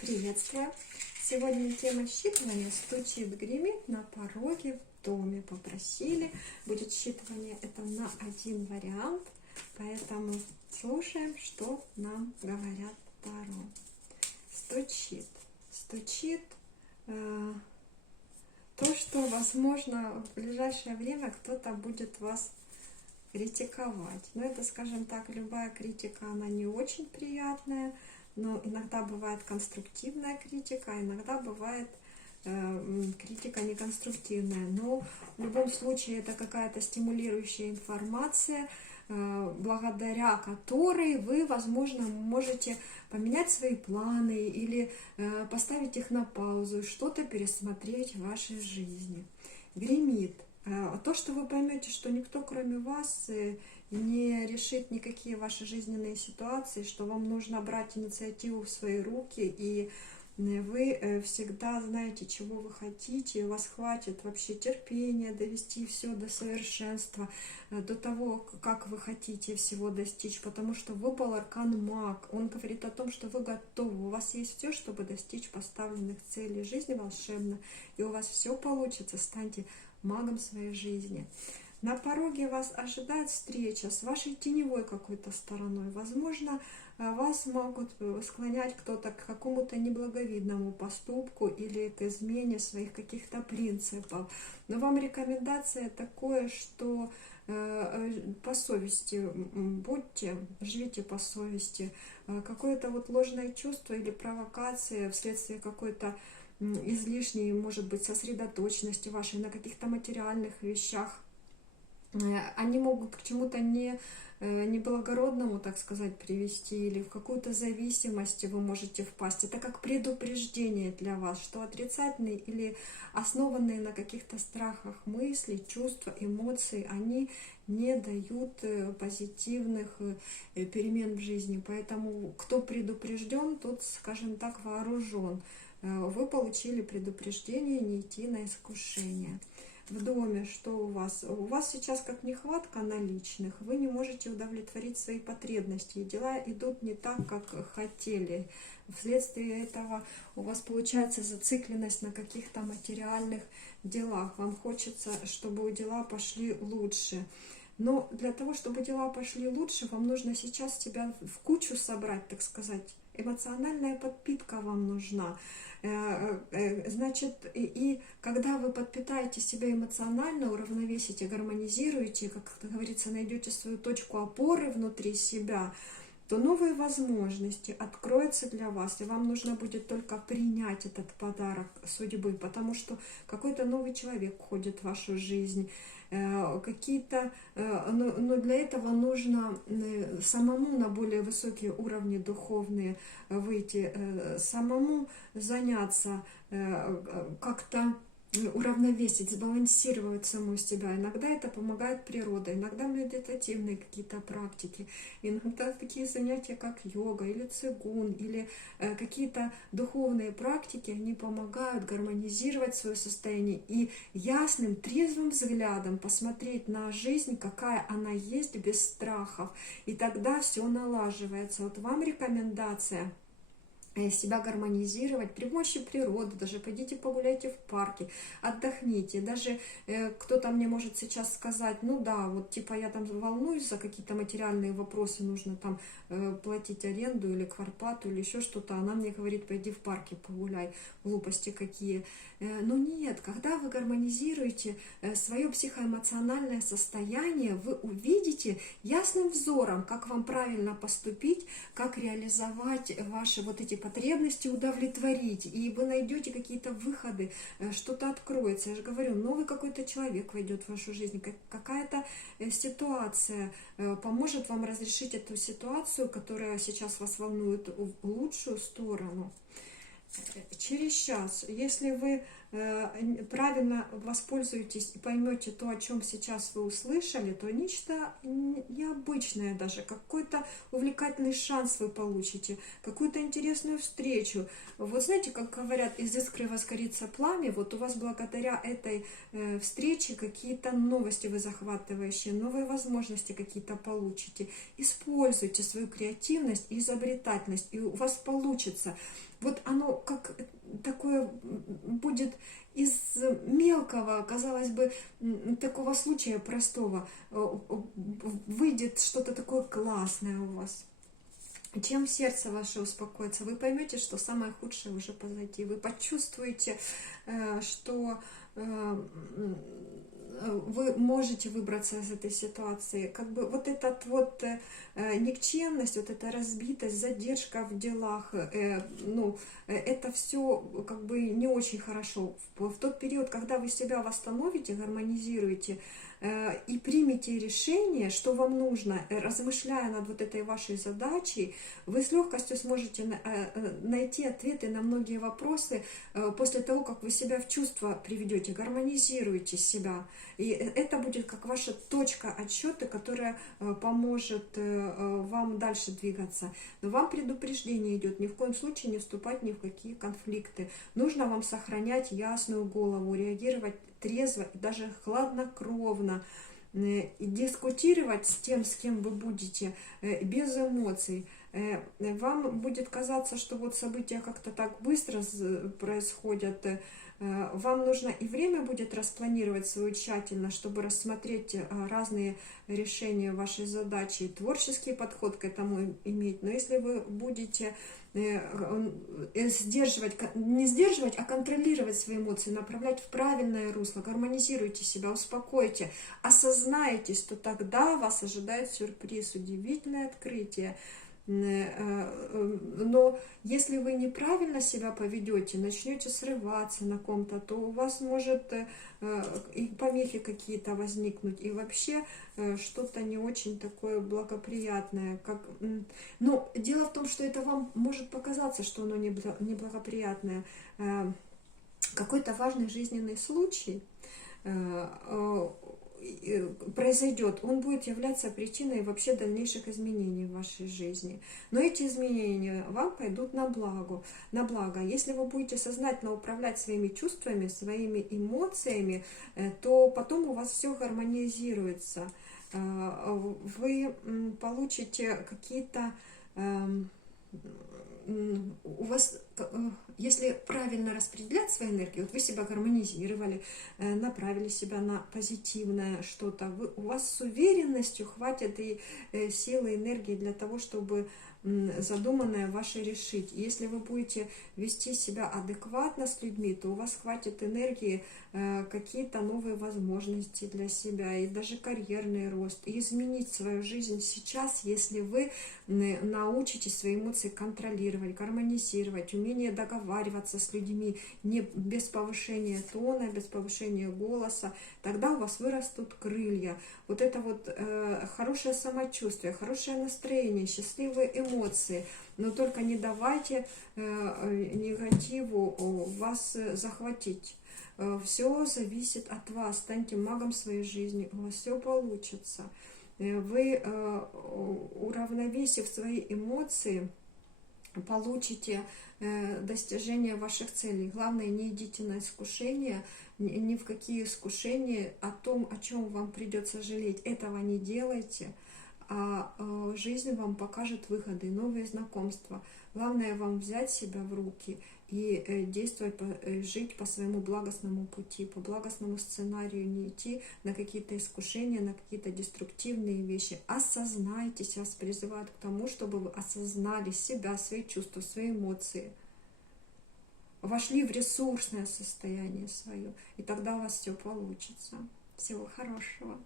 Приветствую! Сегодня тема считывания «Стучит, гремит на пороге в доме». Попросили. Будет считывание это на один вариант, поэтому слушаем, что нам говорят Таро. Стучит. Стучит то, что, возможно, в ближайшее время кто-то будет вас критиковать. Но это, скажем так, любая критика, она не очень приятная. Но иногда бывает конструктивная критика, а иногда бывает критика неконструктивная. Но в любом случае это какая-то стимулирующая информация, благодаря которой вы, возможно, можете поменять свои планы или поставить их на паузу и что-то пересмотреть в вашей жизни. Гремит. То, что вы поймете, что никто кроме вас не решит никакие ваши жизненные ситуации, что вам нужно брать инициативу в свои руки, и вы всегда знаете, чего вы хотите, и у вас хватит вообще терпения довести все до совершенства, до того, как вы хотите всего достичь, потому что выпал аркан Маг. Он говорит о том, что вы готовы, у вас есть все, чтобы достичь поставленных целей. Жизнь волшебна, и у вас все получится, станьте магом своей жизни. На пороге вас ожидает встреча с вашей теневой какой-то стороной. Возможно, вас могут склонять кто-то к какому-то неблаговидному поступку или к измене своих каких-то принципов. Но вам рекомендация такое, что по совести будьте, живите по совести. Какое-то вот ложное чувство или провокация вследствие какой-то излишней, может быть, сосредоточенности вашей на каких-то материальных вещах, они могут к чему-то неблагородному, так сказать, привести, или в какую-то зависимость вы можете впасть. Это как предупреждение для вас, что отрицательные или основанные на каких-то страхах мысли, чувства, эмоции, они не дают позитивных перемен в жизни. Поэтому кто предупрежден, тот, скажем так, вооружен. Вы получили предупреждение не идти на искушение. В доме что у вас? У вас сейчас как нехватка наличных, вы не можете удовлетворить свои потребности, и дела идут не так, как хотели. Вследствие этого у вас получается зацикленность на каких-то материальных делах. Вам хочется, чтобы дела пошли лучше. Но для того, чтобы дела пошли лучше, вам нужно сейчас себя в кучу собрать, так сказать. Эмоциональная подпитка вам нужна. Значит, и когда вы подпитаете себя эмоционально, уравновесите, гармонизируете, как говорится, найдете свою точку опоры внутри себя, то новые возможности откроются для вас, и вам нужно будет только принять этот подарок судьбы, потому что какой-то новый человек входит в вашу жизнь, какие-то, но для этого нужно самому на более высокие уровни духовные выйти, самому заняться, как-то уравновесить, сбалансировать саму себя. Иногда это помогает природа, иногда медитативные какие-то практики, иногда такие занятия, как йога или цигун, или какие-то духовные практики, они помогают гармонизировать свое состояние и ясным, трезвым взглядом посмотреть на жизнь, какая она есть, без страхов. И тогда все налаживается. Вот вам рекомендация себя гармонизировать при помощи природы, даже пойдите погуляйте в парке, отдохните. Даже кто-то мне может сейчас сказать, ну да, вот типа я там волнуюсь за какие-то материальные вопросы, нужно там платить аренду или квартплату или еще что-то, она мне говорит, пойди в парке погуляй, глупости какие. Но нет, когда вы гармонизируете свое психоэмоциональное состояние, вы увидите ясным взором, как вам правильно поступить, как реализовать ваши вот эти потребности, удовлетворить, и вы найдете какие-то выходы, что-то откроется. Я же говорю, новый какой-то человек войдет в вашу жизнь, какая-то ситуация поможет вам разрешить эту ситуацию, которая сейчас вас волнует, в лучшую сторону. Через час, если вы правильно воспользуетесь и поймете то, о чем сейчас вы услышали, то нечто необычное даже, какой-то увлекательный шанс вы получите, какую-то интересную встречу. Вот знаете, как говорят, из искры воскорится пламя, вот у вас благодаря этой встрече какие-то новости вы захватывающие, новые возможности какие-то получите. Используйте свою креативность и изобретательность, и у вас получится. Вот оно как такое будет из мелкого, казалось бы, такого случая простого, выйдет что-то такое классное у вас. Чем сердце ваше успокоится, вы поймете, что самое худшее уже позади. Вы почувствуете, что вы можете выбраться из этой ситуации. Как бы вот эта вот никчемность, вот эта разбитость, задержка в делах, это все как бы не очень хорошо. В тот период, когда вы себя восстановите, гармонизируете и примете решение, что вам нужно, размышляя над вот этой вашей задачей, вы с легкостью сможете найти ответы на многие вопросы после того, как вы себя в чувство приведете, гармонизируете себя. И это будет как ваша точка отсчета, которая поможет вам дальше двигаться. Но вам предупреждение идет, ни в коем случае не вступать ни в какие конфликты. Нужно вам сохранять ясную голову, реагировать трезво и даже хладнокровно, и дискутировать с тем, с кем вы будете, без эмоций. Вам будет казаться, что вот события как-то так быстро происходят. Вам нужно и время будет распланировать свое тщательно, чтобы рассмотреть разные решения вашей задачи, творческий подход к этому иметь. Но если вы будете сдерживать, не сдерживать, а контролировать свои эмоции, направлять в правильное русло, гармонизируйте себя, успокойте, осознайтесь, то тогда вас ожидает сюрприз, удивительное открытие. Но если вы неправильно себя поведете, начнете срываться на ком-то, то у вас может и помехи какие-то возникнуть, и вообще что-то не очень такое благоприятное. Но дело в том, что это вам может показаться, что оно неблагоприятное. Какой-то важный жизненный случай произойдет, он будет являться причиной вообще дальнейших изменений в вашей жизни. Но эти изменения вам пойдут на благо. Если вы будете сознательно управлять своими чувствами, своими эмоциями, то потом у вас все гармонизируется. Вы получите какие-то... У вас, если правильно распределять свою энергию, вот вы себя гармонизировали, направили себя на позитивное что-то, у вас с уверенностью хватит и силы, энергии для того, чтобы задуманное ваше решить. Если вы будете вести себя адекватно с людьми, то у вас хватит энергии какие-то новые возможности для себя, и даже карьерный рост, и изменить свою жизнь сейчас, если вы научитесь свои эмоции контролировать, гармонизировать, умение договариваться с людьми не без повышения тона, без повышения голоса, тогда у вас вырастут крылья. Вот это вот хорошее самочувствие, хорошее настроение, счастливые эмоции. Но только не давайте негативу вас захватить. Все зависит от вас. Станьте магом своей жизни, у вас все получится. Вы, уравновесив свои эмоции, получите достижение ваших целей. Главное, не идите на искушения, ни в какие искушения о том, о чем вам придется жалеть. Этого не делайте, а жизнь вам покажет выходы, новые знакомства. Главное вам взять себя в руки и действовать, жить по своему благостному пути, по благостному сценарию, не идти на какие-то искушения, на какие-то деструктивные вещи. Осознайтесь, вас призывают к тому, чтобы вы осознали себя, свои чувства, свои эмоции, вошли в ресурсное состояние свое, и тогда у вас все получится. Всего хорошего.